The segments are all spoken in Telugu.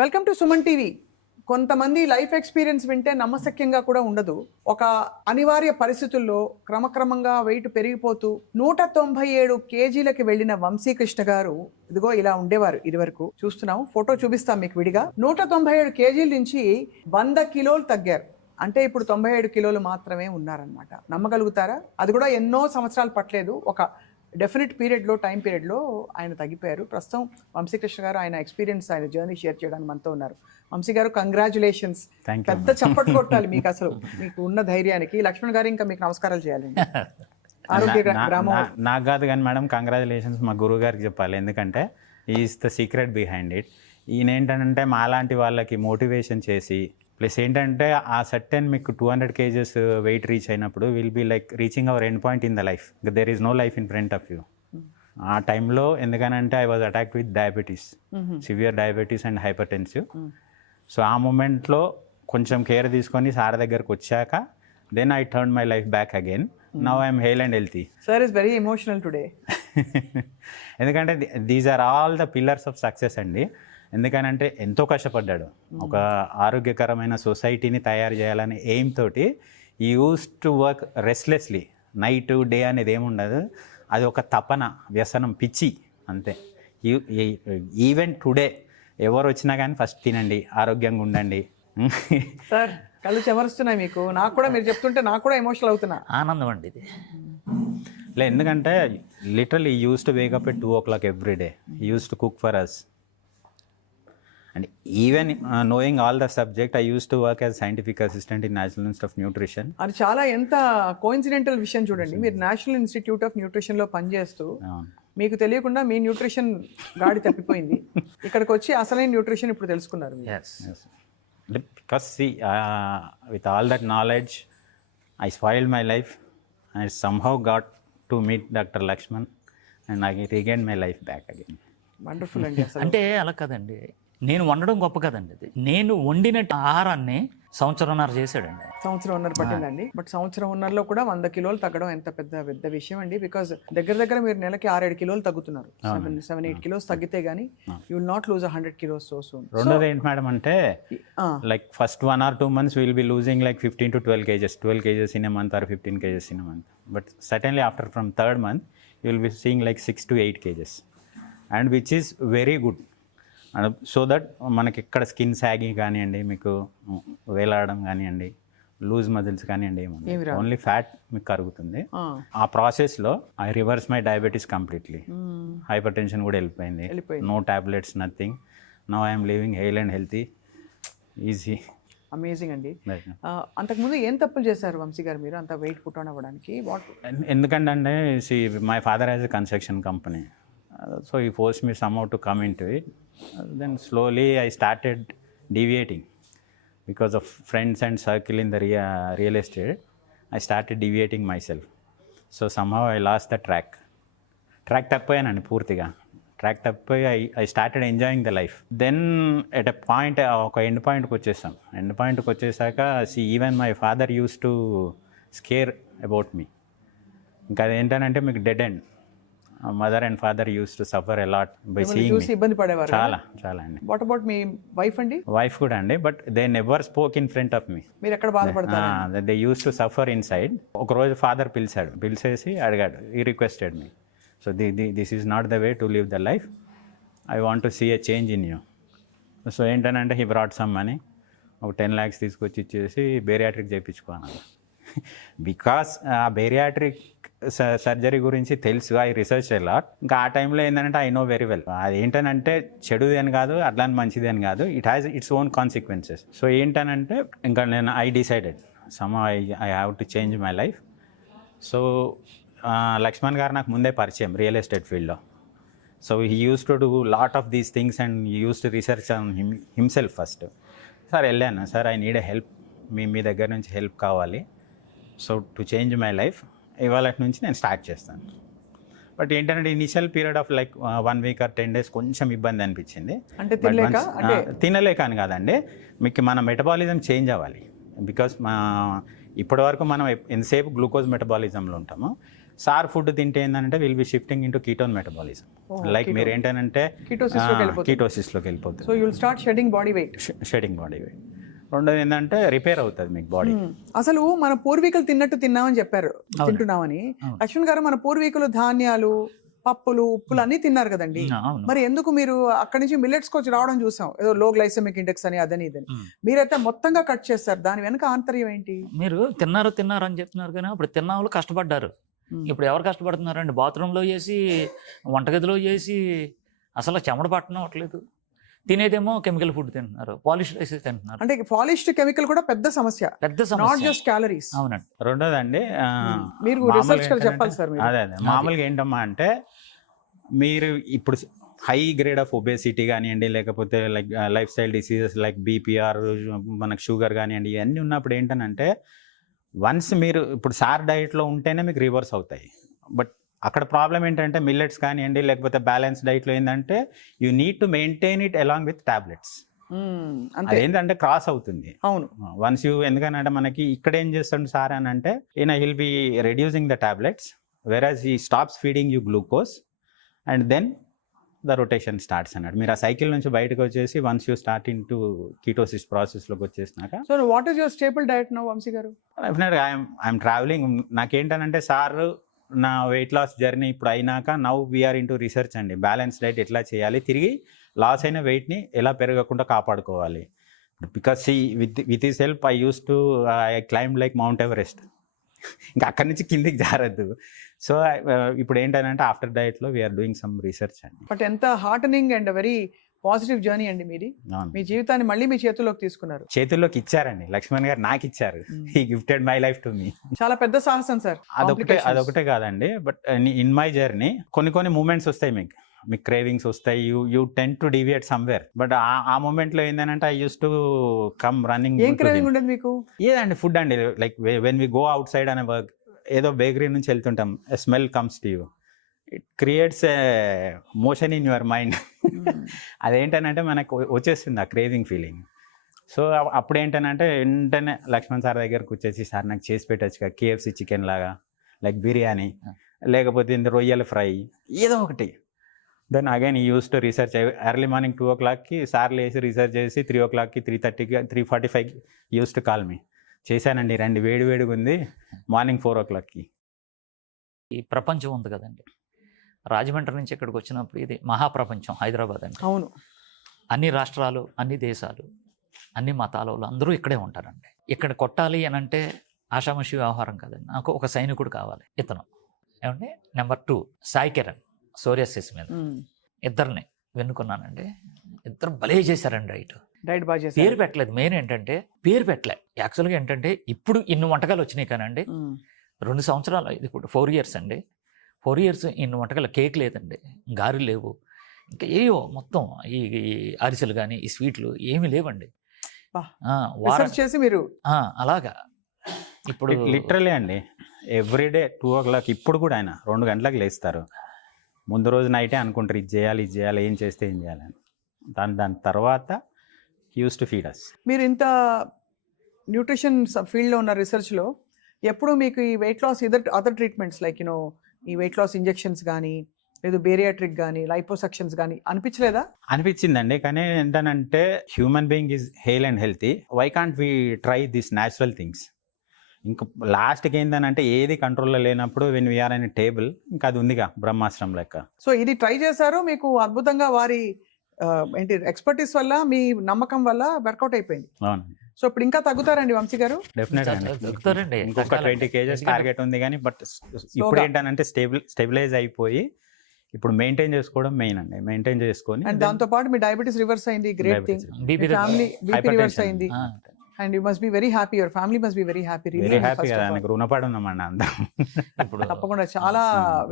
Welcome to Suman TV. కొంతమంది లైఫ్ ఎక్స్పీరియన్స్ వింటే నమ్మశక్యంగా కూడా ఉండదు. ఒక అనివార్య పరిస్థితుల్లో క్రమక్రమంగా వెయిట్ పెరిగిపోతూ 197 కేజీలకి వెళ్ళిన వంశీకృష్ణ గారు ఇదిగో ఇలా ఉండేవారు. ఇదివరకు చూస్తున్నాం, ఫోటో చూపిస్తాం మీకు విడిగా. 197 కేజీల నుంచి 100 కిలోలు తగ్గారు. అంటే ఇప్పుడు 97 కిలోలు మాత్రమే ఉన్నారనమాట. నమ్మగలుగుతారా? అది కూడా ఎన్నో సంవత్సరాలు పట్టలేదు, ఒక డెఫినెట్ పీరియడ్లో, టైం పీరియడ్లో ఆయన తగ్గిపోయారు. ప్రస్తుతం వంశీకృష్ణ గారు ఆయన ఎక్స్పీరియన్స్, ఆయన జర్నీ షేర్ చేయడానికి మనతో ఉన్నారు. వంశీ గారు, కంగ్రాచులేషన్స్. పెద్ద చప్పట్లు కొట్టాలి మీకు, అసలు మీకు ఉన్న ధైర్యానికి. లక్ష్మణ్ గారు ఇంకా మీకు నమస్కారాలు చేయాలండి. ఆరోగ్య గ్రామం నాకు కాదు కానీ మేడం, కంగ్రాచులేషన్స్ మా గురువు గారికి చెప్పాలి. ఎందుకంటే is the secret behind it. ఈయన ఏంటంటే మాలాంటి వాళ్ళకి మోటివేషన్ చేసి, ప్లస్ ఏంటంటే ఆ సర్టెన్ మీకు 200 kgs వెయిట్ రీచ్ అయినప్పుడు will be like reaching our end point in the life. There is no life in front of you. ఆ టైంలో ఎందుకనంటే I was attacked with diabetes, severe diabetes and hypertensive. So ఆ మూమెంట్లో కొంచెం కేర్ తీసుకొని సార్ దగ్గరకు వచ్చాక then I turn my life back again. Now I'm hale and healthy. Sir is very emotional today. ఎందుకంటే these are all the pillars of success అండి. ఎందుకనంటే ఎంతో కష్టపడ్డాడు. ఒక ఆరోగ్యకరమైన సొసైటీని తయారు చేయాలనే ఎయిమ్ తోటి ఈ use to work రెస్ట్లెస్లీ. Night day అనేది ఏముండదు, అది ఒక తపన, వ్యసనం, పిచ్చి అంతే. ఈవెన్ టుడే ఎవరు వచ్చినా కానీ ఫస్ట్ తినండి, ఆరోగ్యంగా ఉండండి. సార్ కళ్ళు చెమరుస్తున్నాయి మీకు. నాకు కూడా మీరు చెప్తుంటే నాకు కూడా ఎమోషనల్ అవుతున్నా. ఆనందం అండి ఇది. ఎందుకంటే literally use to wake up at 2 o'clock every day. Use to cook for us. And even knowing all the subject, I used to work as scientific assistant in National Institute of Nutrition. అది చాలా ఎంత కోఇన్సిడెంటల్ విషయం చూడండి. మీరు నేషనల్ ఇన్స్టిట్యూట్ ఆఫ్ న్యూట్రిషన్లో పనిచేస్తూ మీకు తెలియకుండా మీ న్యూట్రిషన్ గాడి తప్పిపోయింది. ఇక్కడికి వచ్చి అసలైన న్యూట్రిషన్ ఇప్పుడు తెలుసుకున్నారు. Because see, with all that knowledge, I spoiled my life. I somehow got to meet Dr. Lakshman and I regained my life back again. Wonderful అండి. అసలు అంటే అలా కదండి, నేను వండడం గొప్ప కదండి. అది నేను వండిన ఆహారాన్ని సంవత్సరంన్నర చేశాడండి. సంవత్సరంన్నర పట్టిందండి. బట్ సంవత్సరంన్నరలో కూడా 100 కిలోలు తగ్గడం ఎంత పెద్ద విషయం అండి. బికాజ్ దగ్గర మీరు నెలకి 6-7 కిలోలు తగ్గుతున్నారు. 7-8 కిలోస్ తగ్గితే గానీ you will not lose 100 kilos so soon. రెండోది ఏంటి మేడం అంటే, like first 1 or 2 months will be losing like 15 to 12 kgs in a month or 15 kgs in a month. But certainly after from 3rd month you will be seeing like 6 to 8 kgs, and which is very good. So that మనకి ఇక్కడ స్కిన్ సాగింగ్ కానివ్వండి, మీకు వేలాడడం కానివ్వండి, లూజ్ మజిల్స్ కానివ్వండి, ఏముంది ఓన్లీ ఫ్యాట్ మీకు కరుగుతుంది. ఆ ప్రాసెస్లో I reverse my diabetes completely. Hypertension కూడా వెళ్ళిపోయింది. No tablets, nothing. Now I'm living hale and healthy, easy. Amazing అండి. అంతకుముందు ఏం తప్పులు చేశారు వంశీ గారు మీరు అంత వెయిట్ పుట్ ఆన్ అవ్వడానికి? ఎందుకంటే my father has a construction company. So he forced me somehow to come into it. Then slowly I started deviating because of friends and circle in the real estate. I started deviating myself. So somehow I lost the track tappoyanandi పూర్తిగా. ట్రాక్ తప్పిపోయి I started enjoying the life. Then at a point, ఒక ఎండ్ పాయింట్కి వచ్చేసాం. ఎండ్ పాయింట్కి వచ్చేసాక even my father used to scare about me. ఇంకా అదేంటనంటే మీకు dead end. Mother and father use to suffer a lot by seeing me. ఇబ్బంది పడేవారు చాలా అండి. వాట్ అబౌట్ మీ వైఫ్ అండి? వైఫ్ కూడా అండి, but they never spoke in front of me. మీరు ఎక్కడ బాధపడతారు? They use to suffer inside. ఒక రోజు ఫాదర్ పిలిచేసి అడిగాడు, he requested me. So this is not the way to live the life. I want to see a change in you. So ఏంటనంటే హీ బ్రాట్ సమ్ మనీ. ఒక 10 lakhs తీసుకొచ్చి ఇచ్చేసి బేరియాట్రిక్ చేయించుకోవాలి. బికాస్ ఆ బేరియాట్రిక్ సర్జరీ గురించి తెలుసు, ఐ రీసెర్చ్ లాట్. ఇంకా ఆ టైంలో ఏంటంటే ఐ నో వెరీ వెల్ అది ఏంటనంటే చెడుది అని కాదు, అట్లాని మంచిది అని కాదు, it has its own consequences. So ఏంటనంటే ఇంకా నేను I decided some I have to change my life. So Lakshman గారు నాకు ముందే పరిచయం రియల్ ఎస్టేట్ ఫీల్డ్లో. So he use to do lot of these things and he use to research on himself first. Sir వెళ్ళాను, sir I need a help, మీ దగ్గర నుంచి హెల్ప్ కావాలి. So to change my life ఇవాళ నుంచి నేను స్టార్ట్ చేస్తాను. బట్ ఏంటంటే initial period of like 1 week or 10 days కొంచెం ఇబ్బంది అనిపించింది. తినలేక అని కాదండి, మీకు మన మెటబాలిజం చేంజ్ అవ్వాలి. బికాస్ ఇప్పటి వరకు మనం ఎంతసేపు గ్లూకోజ్ మెటబాలిజంలో ఉంటాము. సార్ ఫుడ్ తింటే ఏంటంటే will be shifting into ketone metabolism. Like మీరు ఏంటంటే కీటోసిస్లోకి వెళ్ళిపోతుంది. So you'll start shedding body weight. Shedding body weight. రెండోది ఏంటంటే రిపేర్ అవుతుంది మీకు బాడీ. అసలు మన పూర్వీకులు తిన్నట్టు తిన్నామని చెప్పారు, తింటున్నామని. లక్ష్మణ్ గారు, మన పూర్వీకులు ధాన్యాలు, పప్పులు, ఉప్పులు అన్ని తిన్నారు కదండి. మరి ఎందుకు మీరు అక్కడి నుంచి మిల్లెట్స్ వచ్చి రావడం చూసాం, ఏదో లో గ్లైసెమిక్ ఇండెక్స్ అని అదని ఇదని. మీరైతే మొత్తంగా కట్ చేస్తారు, దాని వెనక ఆంతర్యం ఏంటి? మీరు తిన్నారు అని చెప్తున్నారు కానీ అప్పుడు తిన్న వాళ్ళు కష్టపడ్డారు. ఇప్పుడు ఎవరు కష్టపడుతున్నారండి? బాత్రూంలో చేసి, వంటగదిలో చేసి, అసలు చెమట పట్టనట్లేదు. తినేదేమో కెమికల్ ఫుడ్ తింటున్నారు, పాలిష్ రైస్ తింటున్నారు. అంటే పాలిష్డ్ కెమికల్ కూడా పెద్ద సమస్య, నాట్ జస్ట్ క్యాలరీస్. అవునండి. రెండోదండి, మీరు రీసెర్చ్ చెప్పాలి సార్. అదే మామూలుగా ఏంటమ్మా అంటే, మీరు ఇప్పుడు హై గ్రేడ్ ఆఫ్ ఒబేసిటీ కానివ్వండి, లేకపోతే like life style diseases like BPR, మనకు షుగర్ కానివ్వండి, ఇవన్నీ ఉన్నప్పుడు ఏంటనంటే, వన్స్ మీరు ఇప్పుడు సార్ డైట్లో ఉంటేనే మీకు రివర్స్ అవుతాయి. బట్ అక్కడ ప్రాబ్లం ఏంటంటే మిల్లెట్స్ కానివ్వండి, లేకపోతే బ్యాలెన్స్ డైట్లో ఏంటంటే you need to maintain it along with tablets. అదేంటంటే క్రాస్ అవుతుంది. అవును. వన్స్ యూ, ఎందుకనంటే మనకి ఇక్కడ ఏం చేస్తాడు సార్ అని అంటే, he'll be reducing the tablets, whereas he stops feeding you glucose and then the rotation starts అన్నాడు. మీరు ఆ సైకిల్ నుంచి బయటకు వచ్చేసి once you start into ketosis ప్రాసెస్లోకి వచ్చేసినాక. So what is your stable diet now Vamshi గారు? డెఫినెట్గా ఐఎమ్ ట్రావెలింగ్. నాకేంటనంటే సార్ నా వెయిట్ లాస్ జర్నీ ఇప్పుడు అయినాక నౌ వీఆర్ ఇంటూ రీసెర్చ్ అండి. బ్యాలెన్స్ డైట్ ఎట్లా చేయాలి, తిరిగి లాస్ అయిన వెయిట్ని ఎలా పెరగకుండా కాపాడుకోవాలి. Because with his help I use to I climb like mount Everest. ఇంకా అక్కడి నుంచి కిందికి జారద్దు. సో ఇప్పుడు ఏంటంటే ఆఫ్టర్ డైట్లో వీఆర్ డూయింగ్ సమ్ రీసెర్చ్ అండి. బట్ ఎంత heartening and very positive journey అండి మీది. మీ జీవితాన్ని మళ్ళీ మీ చేతుల్లోకి తీసుకున్నారు. చేతుల్లోకి ఇచ్చారండి లక్ష్మణ్ గారు, నాకు ఇచ్చారు. He gifted my life to me. చాలా పెద్ద సాహసం సార్. అదొకటే కాదండి, బట్ ఇన్ మై జర్నీ కొన్ని మూమెంట్స్ వస్తాయి, మీకు క్రేవింగ్స్ వస్తాయి, you tend to deviate somewhere. But ఆ మూమెంట్లో ఏంటంటే I use to come running. ఏం క్రేవింగ్ ఉండేది మీకు? ఏదండి, ఫుడ్ అండి. Like when we go outside అనే వర్క్, ఏదో బేకరీ నుంచి వెళ్తుంటాం, a smell comes to you, it creates emotion in your mind. అదేంటనంటే మనకు వచ్చేస్తుంది ఆ క్రేవింగ్ ఫీలింగ్. సో అప్పుడు ఏంటనంటే వెంటనే లక్ష్మణ్ సార్ దగ్గరకు వచ్చేసి, సార్ నాకు చేసి పెట్టచ్చు KFC చికెన్ లాగా, లైక్ బిర్యానీ, లేకపోతే రొయ్యల ఫ్రై, ఏదో ఒకటి. దెన్ అగైన్ ఈ use to research. Early morning 2 o'clockకి సార్లు వేసి రీసెర్చ్ చేసి 3 o'clockకి 3:30కి 3:45 యూస్ టు కాల్ మీ. చేశానండి, రండి, వేడిగా ఉంది, మార్నింగ్ 4 o'clockకి. ఈ ప్రపంచం ఉంది కదండి, రాజమండ్రి నుంచి ఇక్కడికి వచ్చినప్పుడు ఇది మహాప్రపంచం హైదరాబాద్ అండి. అవును. అన్ని రాష్ట్రాలు, అన్ని దేశాలు, అన్ని మతాల వాళ్ళు అందరూ ఇక్కడే ఉంటారండి. ఇక్కడ కొట్టాలి అని అంటే ఆషామాషి వ్యవహారం కాదండి. నాకు ఒక సైనికుడు కావాలి. ఇతను ఏమంటే నెంబర్ 2 సాయి కిరణ్, సోరియాసిస్ మీద. ఇద్దరిని వెన్నుకున్నానండి. ఇద్దరు భలే చేశారండి డైట్ బాగా చేశారు. పేరు పెట్టలేదు. మెయిన్ ఏంటంటే పేరు పెట్టలే. యాక్చువల్గా ఏంటంటే ఇప్పుడు ఇన్ని వంటకాలు వచ్చినాయి కానండి, 2 సంవత్సరాలు, ఇది ఇప్పుడు 4 years అండి. 4 years ఇన్ని వంటకాలు. కేక్ లేదండి, గారెలు లేవు, ఇంకా ఏవో మొత్తం ఈ అరిసెలు కానీ ఈ స్వీట్లు ఏమీ లేవండి. చేసి మీరు అలాగా ఇప్పుడు లిటరలీ అండి ఎవ్రీడే 2 o'clock. ఇప్పుడు కూడా ఆయన 2 గంటలకు లేస్తారు. ముందు రోజు నైటే అనుకుంటారు ఇది చేయాలి ఏం చేస్తే ఏం చేయాలని. దాని తర్వాత యూస్ టు ఫీడ్ అస్. మీరు ఇంత న్యూట్రిషన్ ఫీల్డ్లో ఉన్న రీసెర్చ్లో ఎప్పుడు మీకు ఈ weight loss other treatments like ఈ వెయిట్ లాస్ ఇంజెక్షన్స్ కానీ, లేదు బేరియాట్రిక్ కానీ, లైపోసక్షన్స్ కానీ అనిపించలేదా? అనిపించిందండి, కానీ ఏంటంటే human being is hale and healthy, why can't we try this natural things. ఇంకా లాస్ట్కి ఏంటంటే ఏది కంట్రోల్లో లేనప్పుడు వెన్ వీఆర్ అనే టేబుల్, ఇంకా అది ఉందిగా బ్రహ్మాస్త్రం లెక్క. సో ఇది ట్రై చేశారు, మీకు అద్భుతంగా వారి ఏంటి ఎక్స్పర్టీస్ వల్ల, మీ నమ్మకం వల్ల వర్కౌట్ అయిపోయింది. అవును. సో ఇప్పుడు ఇంకా తగ్గుతారండి వంశీ గారు? తగ్గుతారండి. ఇంకొక 20 kgs టార్గెట్ ఉంది, కానీ బట్ ఇప్పుడు ఏంటంటే స్టెబిలైజ్ అయిపోయి ఇప్పుడు మెయింటైన్ చేసుకోవడం మెయిన్ అండి. మెయింటైన్ చేసుకొని అండ్ దాంతో పాటు మీ డయాబెటీస్ రివర్స్ అయింది, great thing. Family BP reverse అయింది. And you must be very happy, your family must be very happy. Really very happy కదా, నాకు రుణపడి ఉన్నామండి అందరం. ఇప్పుడు తప్పకుండా చాలా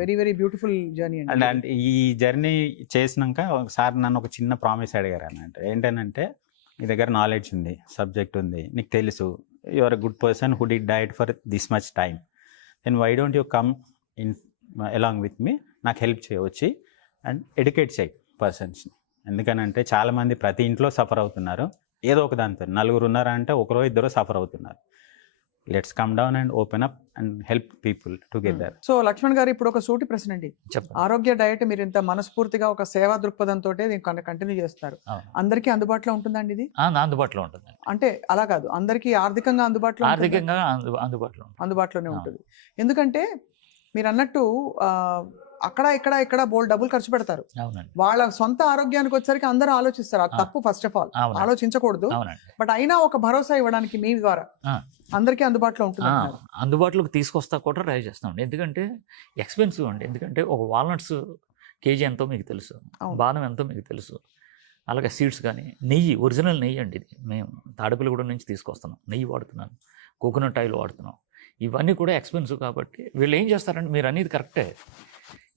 వెరీ వెరీ బ్యూటిఫుల్ జర్నీ అండి. అండ్ ఈ జర్నీ చేసినాక ఒకసారి నన్ను ఒక చిన్న ప్రామిస్ అడిగారు అన్నట్టు. ఏంటంటే నీ దగ్గర నాలెడ్జ్ ఉంది, సబ్జెక్ట్ ఉంది, నీకు తెలుసు, you are a good person who did diet for this much time, then why don't you come in along with me, నాకు హెల్ప్ చేయవచ్చి అండ్ ఎడ్యుకేట్ చేయి పర్సన్స్ని. ఎందుకనంటే చాలామంది ప్రతి ఇంట్లో సఫర్ అవుతున్నారు ఏదో ఒక దాంతో. 4 ఉన్నారంటే 1 2 సఫర్ అవుతున్నారు. Let's come down and open up and help people together. So Lakshman గారు ఇప్పుడు ఒక సూటి ప్రశ్న అండి. చెప్పండి. ఆరోగ్య డయట్ మీరు ఇంత మనస్ఫూర్తిగా ఒక సేవా దృక్పథంతో దీన్ని కంటిన్యూ చేస్తారు. అవును. అందరికీ అందుబాటులో ఉంటుందండి ఇది? అందుబాటులో ఉంటుంది. అంటే అలా కాదు, అందరికీ ఆర్థికంగా అందుబాటులో ఉంటుందా? ఆర్థికంగా అందుబాటులో ఉంటుంది. అందుబాటులోనే అవును. ఉంటుంది. ఎందుకంటే మీరు అన్నట్టు అక్కడ ఇక్కడ బోల్డ్ డబ్బులు ఖర్చు పెడతారు. అవునండి. వాళ్ళ సొంత ఆరోగ్యానికి వచ్చరికి అందరూ ఆలోచిస్తారు. అది తప్పు, ఫస్ట్ ఆఫ్ ఆల్ అవునండి. ఆలోచించకూడదు. అవునండి. బట్ అయినా ఒక భరోసా ఇవ్వడానికి మీ ద్వారా ఆ. అందరికీ అందుబాటులో ఉంటుంది అంటున్నారు. అందుబాటులోకి తీసుకొస్తా కూడా ట్రై చేస్తామండి. ఎందుకంటే ఎక్స్పెన్సివ్ అండి. ఎందుకంటే ఒక వాల్నట్స్ కేజీ ఎంతో మీకు తెలుసు, అవును. బాదం ఎంతో మీకు తెలుసు, అలాగే సీడ్స్ కానీ, నెయ్యి, ఒరిజినల్ నెయ్యి అండి ఇది. మేము తాడేపల్లిగూడెం నుంచి తీసుకొస్తున్నాం, నెయ్యి వాడుతున్నాను, కోకోనట్ ఆయిల్ వాడుతున్నాం. ఇవన్నీ కూడా ఎక్స్పెన్సివ్ కాబట్టి వీళ్ళు ఏం చేస్తారంటే, మీరు అనేది కరెక్టే,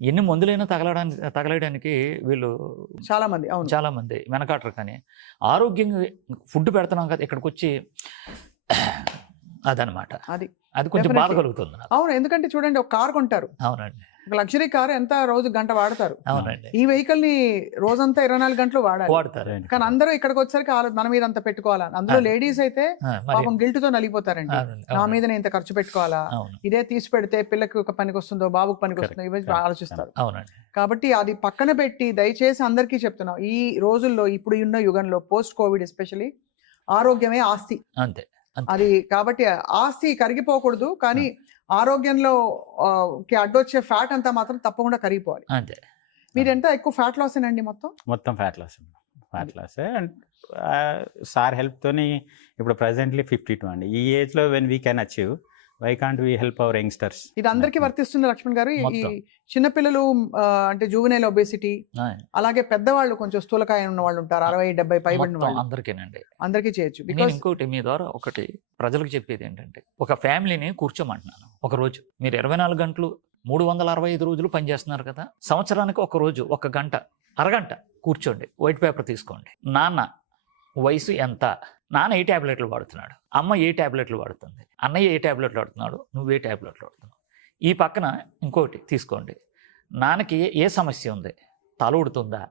ఎన్ని మందులైనా తగలడానికి వీళ్ళు చాలా మంది వెనకాటరు. కానీ ఆరోగ్యంగా ఫుడ్ పెడుతున్నాం కదా, ఇక్కడికి వచ్చి అదనమాట, అది కొంచెం బాధ కలుగుతుంది నాకు. అవును, ఎందుకంటే చూడండి, ఒక కార్ కొంటారు. అవునండి. ఒక లగ్జరీ కార్ ఎంత రోజు గంట వాడతారు. అవునండి. ఈ వెహికల్ ని రోజంతా 24 గంటలు వాడతారు. కానీ అందరూ ఇక్కడికి వచ్చరికి మన మీద అంత పెట్టుకోవాలా. అందులో లేడీస్ అయితే పాపం గిల్ట్ తో నలిగిపోతారండి. నా మీద నేను ఇంత ఖర్చు పెట్టుకోవాలా, ఇదే తీసి పెడితే పిల్లకి ఒక పనికి వస్తుందో, బాబుకి పనికి వస్తుందో, ఇవన్నీ ఆలోచిస్తారు. కాబట్టి అది పక్కన పెట్టి దయచేసి అందరికీ చెప్తున్నాం, ఈ రోజుల్లో ఇప్పుడు ఉన్న యుగంలో పోస్ట్ కోవిడ్ ఎస్పెషల్లీ ఆరోగ్యమే ఆస్తి. అంతే. అది కాబట్టి ఆస్తి కరిగిపోకూడదు, కానీ ఆరోగ్యంలో అడ్డొచ్చే ఫ్యాట్ అంతా మాత్రం తప్పకుండా కరిగిపోవాలి. అంతే. మీరు ఎంత ఎక్కువ ఫ్యాట్ లాస్ అండి? మొత్తం ఫ్యాట్ లాస్ అండ్ సార్ హెల్ప్తోని ఇప్పుడు ప్రెసెంట్లీ 52 అండి. ఈ ఏజ్లో when we can achieve, why can't we help our youngsters? ఇది అందరికీ వర్తిస్తుంది లక్ష్మణ్ గారు. ఈ చిన్నపిల్లలు అంటే జూవెనైల్ ఒబేసిటీ, అలాగే పెద్దవాళ్ళు కొంచెం స్థూలకాయ ఉన్న వాళ్ళు ఉంటారు, 60-70 పైబడిన వాళ్ళు, అందరికీ చేయొచ్చు. ఇంకోటి మీ ద్వారా ఒకటి ప్రజలకు చెప్పేది ఏంటంటే, ఒక ఫ్యామిలీని కూర్చోమంటున్నాను. ఒక రోజు మీరు 24 గంటలు 365 రోజులు పనిచేస్తున్నారు కదా, సంవత్సరానికి ఒక రోజు 1 గంట, అరగంట కూర్చోండి, వైట్ పేపర్ తీసుకోండి. నాన్న వయసు ఎంత, నాన్న ఏ ట్యాబ్లెట్లు వాడుతున్నాడు, అమ్మ ఏ ట్యాబ్లెట్లు వాడుతుంది, అన్నయ్య ఏ ట్యాబ్లెట్లు వాడుతున్నాడు, నువ్వు ఏ ట్యాబ్లెట్లు వాడుతున్నావు. ఈ పక్కన ఇంకోటి తీసుకోండి, నాన్నకి ఏ సమస్య ఉంది, తల ఉడుతుందా,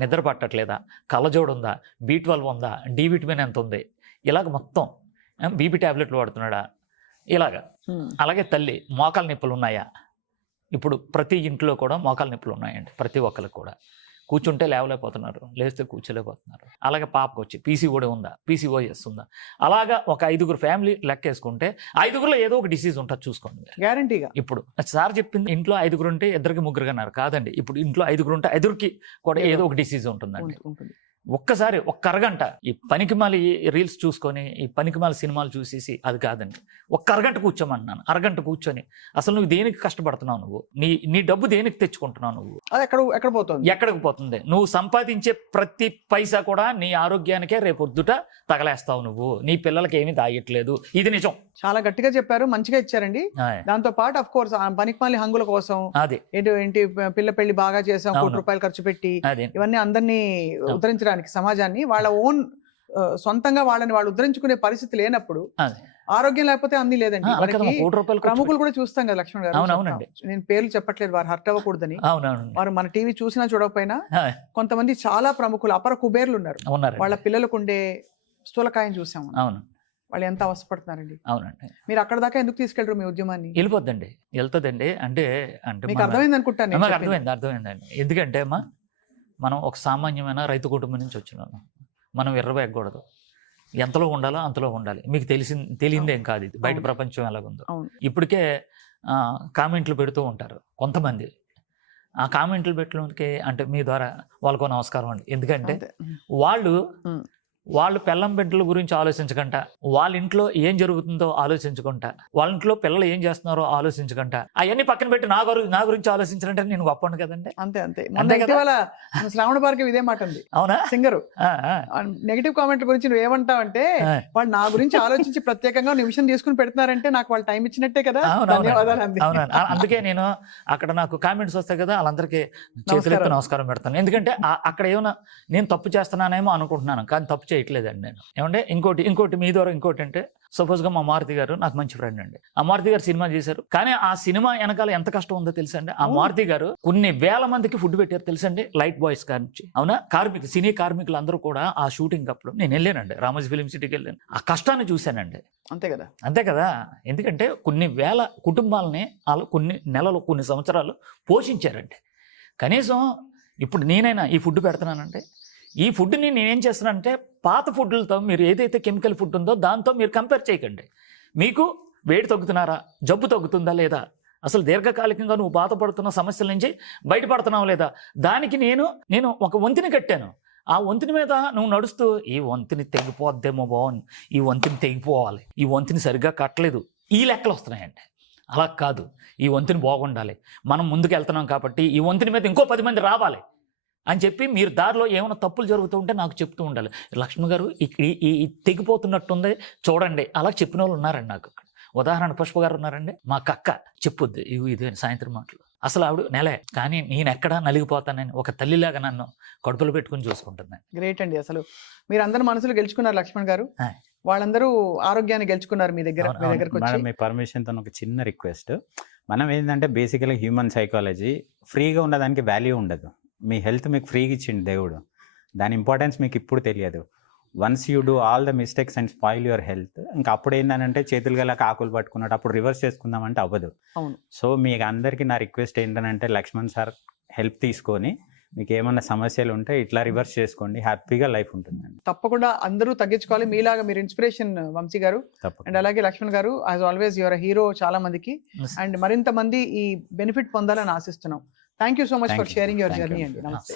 నిద్ర పట్టట్లేదా, కళ్ళజోడు ఉందా, B12 ఉందా, డి విటమిన్ ఎంత ఉంది, ఇలాగ మొత్తం బీపీ ట్యాబ్లెట్లు వాడుతున్నాడా, ఇలాగా. అలాగే తల్లి మోకాల నొప్పులు ఉన్నాయా, ఇప్పుడు ప్రతి ఇంట్లో కూడా మోకాల నొప్పులు ఉన్నాయండి, ప్రతి ఒక్కరికి కూడా. కూర్చుంటే లేవలేకపోతున్నారు, లేస్తే కూర్చోలేకపోతున్నారు. అలాగే పాపకు వచ్చి PCOD ఉందా, PCOS ఉందా, అలాగా ఒక 5గురు ఫ్యామిలీ లెక్కేసుకుంటే 5గురులో ఏదో ఒక డిసీజ్ ఉంటుంది, చూసుకోండి గ్యారంటీగా. ఇప్పుడు సార్ చెప్పింది ఇంట్లో 5గురు ఉంటే 2కి 3కి అన్నారు కాదండి, ఇప్పుడు ఇంట్లో 5గురు ఉంటే 5కి కూడా ఏదో ఒక డిసీజ్ ఉంటుందండి. ఒక్కసారి 1 అరగంట ఈ పనికిమాలి రీల్స్ చూసుకొని, ఈ పనికిమాలి సినిమాలు చూసేసి అది కాదండి, 1 అరగంట కూర్చోమంటున్నాను. అరగంట కూర్చొని అసలు నువ్వు దేనికి కష్టపడుతున్నావు, నువ్వు నీ డబ్బు దేనికి తెచ్చుకుంటున్నావు, నువ్వు ఎక్కడికి పోతుంది, నువ్వు సంపాదించే ప్రతి పైసా కూడా నీ ఆరోగ్యానికే రేపొద్దుట తగలేస్తావు, నువ్వు నీ పిల్లలకి ఏమీ దాయట్లేదు. ఇది నిజం. చాలా గట్టిగా చెప్పారు, మంచిగా ఇచ్చారండి. దాంతో పాటు ఆఫ్ కోర్స్ పనికిమాలి హంగుల కోసం ఏంటి పిల్ల పెళ్లి బాగా చేసాం, ₹1 ఖర్చు పెట్టి, ఇవన్నీ అందరినీ ఉద్ధరించడానికి, సమాజాన్ని వాళ్ళ ఓన్ సొంతంగా వాళ్ళని వాళ్ళు ఉద్ధరించుకునే పరిస్థితి లేనప్పుడు, ఆరోగ్యం లేకపోతే అన్ని లేదండి. ప్రముఖులు కూడా చూస్తాం కదా లక్ష్మణ్ గారు, నేను పేర్లు చెప్పట్లేదు, వారు హర్ట్ అవ్వకూడదని. వారు మన టీవీ చూసినా చూడకపోయినా కొంతమంది చాలా ప్రముఖులు, అపర కుబేర్లు ఉన్నారు, వాళ్ళ పిల్లలకు ఉండే స్థూలకాయం చూసాము. వాళ్ళు ఎంత అవసరపడుతున్నారండి. అవునండి. మీరు అక్కడ దాకా ఎందుకు తీసుకెళ్ళరు మీ ఉద్యమాన్ని? వెళ్తుందండి. అంటే మీకు అర్థమైంది అనుకుంటాను. అర్థమైందండి. ఎందుకంటే మనం ఒక సామాన్యమైన రైతు కుటుంబం నుంచి వచ్చినాను, మనం ఎర్రవేయకూడదు, ఎంతలో ఉండాలో అంతలో ఉండాలి. మీకు తెలియందేం కాదు ఇది, బయట ప్రపంచం ఎలాగుందో. ఇప్పటికే కామెంట్లు పెడుతూ ఉంటారు కొంతమంది. ఆ కామెంట్లు పెట్టడానికి అంటే మీ ద్వారా వాళ్ళకో నమస్కారం అండి. ఎందుకంటే వాళ్ళు పెళ్ళం బిడ్డల గురించి ఆలోచించకుండా, వాళ్ళ ఇంట్లో ఏం జరుగుతుందో ఆలోచించకుండా, వాళ్ళ ఇంట్లో పిల్లలు ఏం చేస్తున్నారో ఆలోచించకుండా, అవన్నీ పక్కన పెట్టి నా గురించి ఆలోచించాలంటే నేను గొప్పండి కదండి. అంతే కదా. శ్రావణ భార్గవి ఇదే మాట ఉంది, అవునా సింగరు. నెగిటివ్ కామెంట్ల గురించి నువ్వు ఏమంటావంటే, వాళ్ళు నా గురించి ఆలోచించి ప్రత్యేకంగా నిమిషం తీసుకుని పెడుతున్నారంటే నాకు వాళ్ళు టైం ఇచ్చినట్టే కదా. అందుకే నేను అక్కడ నాకు కామెంట్స్ వస్తాయి కదా, వాళ్ళందరికీ చేతులెత్తి నమస్కారం పెడతాను. ఎందుకంటే అక్కడ ఏమైనా నేను తప్పు చేస్తున్నానేమో అనుకుంటున్నాను, కానీ తప్పు చేయట్లేదండి నేను. ఏమంటే ఇంకోటి మీ ద్వారా ఇంకోటి అంటే, సపోజ్గా మా మారుతి గారు నాకు మంచి ఫ్రెండ్ అండి. ఆ మారుతి గారు సినిమా చేశారు, కానీ ఆ సినిమా వెనకాల ఎంత కష్టం ఉందో తెలుసండి. ఆ మారుతి గారు కొన్ని వేల మందికి ఫుడ్ పెట్టారు తెలుసండి, లైట్ బాయ్స్ నుంచి. అవునా, సినీ కార్మికులు అందరూ కూడా ఆ షూటింగ్ అప్పుడు నేను వెళ్ళానండి, రామోజీ ఫిలిం సిటీకి వెళ్ళాను. ఆ కష్టాన్ని చూశానండి. అంతే కదా, ఎందుకంటే కొన్ని వేల కుటుంబాలని వాళ్ళు కొన్ని నెలలు కొన్ని సంవత్సరాలు పోషించారండి. కనీసం ఇప్పుడు నేనైనా ఈ ఫుడ్ పెడుతున్నానంటే, ఈ ఫుడ్ని నేనేం చేస్తున్నానంటే పాత ఫుడ్లతో మీరు ఏదైతే కెమికల్ ఫుడ్ ఉందో దాంతో మీరు కంపేర్ చేయకండి. మీకు వేడి తగ్గుతున్నారా, జబ్బు తగ్గుతుందా లేదా, అసలు దీర్ఘకాలికంగా నువ్వు బాధపడుతున్న సమస్యల నుంచి బయటపడుతున్నావు లేదా, దానికి నేను ఒక వంతిని కట్టాను. ఆ వంతిని మీద నువ్వు నడుస్తూ ఈ వంతిని తెగిపోద్దేమో బాగుంది, ఈ వంతిని తెగిపోవాలి, ఈ వంతిని సరిగ్గా కట్టలేదు, ఈ లెక్కలు వస్తున్నాయండి. అలా కాదు, ఈ వంతిని బాగుండాలి, మనం ముందుకు వెళ్తున్నాం కాబట్టి ఈ వంతిని మీద ఇంకో 10 మంది రావాలి అని చెప్పి మీరు దారిలో ఏమైనా తప్పులు జరుగుతూ ఉంటే నాకు చెప్తూ ఉండాలి. లక్ష్మి గారు ఈ తెగిపోతున్నట్టుంది చూడండి, అలా చెప్పిన వాళ్ళు ఉన్నారండి నాకు. ఉదాహరణ పుష్ప గారు ఉన్నారండి, మా కక్క చెప్పుద్ది ఇది సాయంత్రం మాటలు. అసలు ఆవిడ నెలే, కానీ నేను ఎక్కడా నలిగిపోతానని ఒక తల్లిలాగా నన్ను కడుపులో పెట్టుకుని చూసుకుంటున్నాను. గ్రేట్ అండి. అసలు మీరు అందరి మనసులు గెలుచుకున్నారు లక్ష్మణ్ గారు. వాళ్ళందరూ ఆరోగ్యాన్ని గెలుచుకున్నారు మీ దగ్గరకు వచ్చి. మీ పర్మిషన్తో ఒక చిన్న రిక్వెస్ట్. మనం ఏంటంటే బేసికలీ హ్యూమన్ సైకాలజీ, ఫ్రీగా ఉండడానికి వాల్యూ ఉండదు. మీ హెల్త్ మీకు ఫ్రీగా ఇచ్చిండు దేవుడు, దాని ఇంపార్టెన్స్ మీకు ఇప్పుడు తెలియదు. Once you do all the mistakes and spoil your health, ఇంకా అప్పుడు ఏంటంటే చేతులు గల ఆకులు పట్టుకున్నట్టు అప్పుడు రివర్స్ చేసుకుందామంటే అవ్వదు. సో మీకు అందరికీ నా రిక్వెస్ట్ ఏంటంటే లక్ష్మణ్ సార్ హెల్ప్ తీసుకొని మీకు ఏమన్నా సమస్యలు ఉంటే ఇట్లా రివర్స్ చేసుకోండి, హ్యాపీగా లైఫ్ ఉంటుందండి. తప్పకుండా అందరూ తగ్గించుకోవాలి. మీలాగా మీరు ఇన్స్పిరేషన్ వంశీ గారు. అండ్ అలాగే లక్ష్మణ్ గారు, యాజ్ ఆల్వేస్ యువర్ హీరో చాలా మందికి, అండ్ మరింత మంది ఈ బెనిఫిట్ పొందాలని ఆశిస్తున్నాం. Thank you so much for sharing your journey అండి. నమస్తే.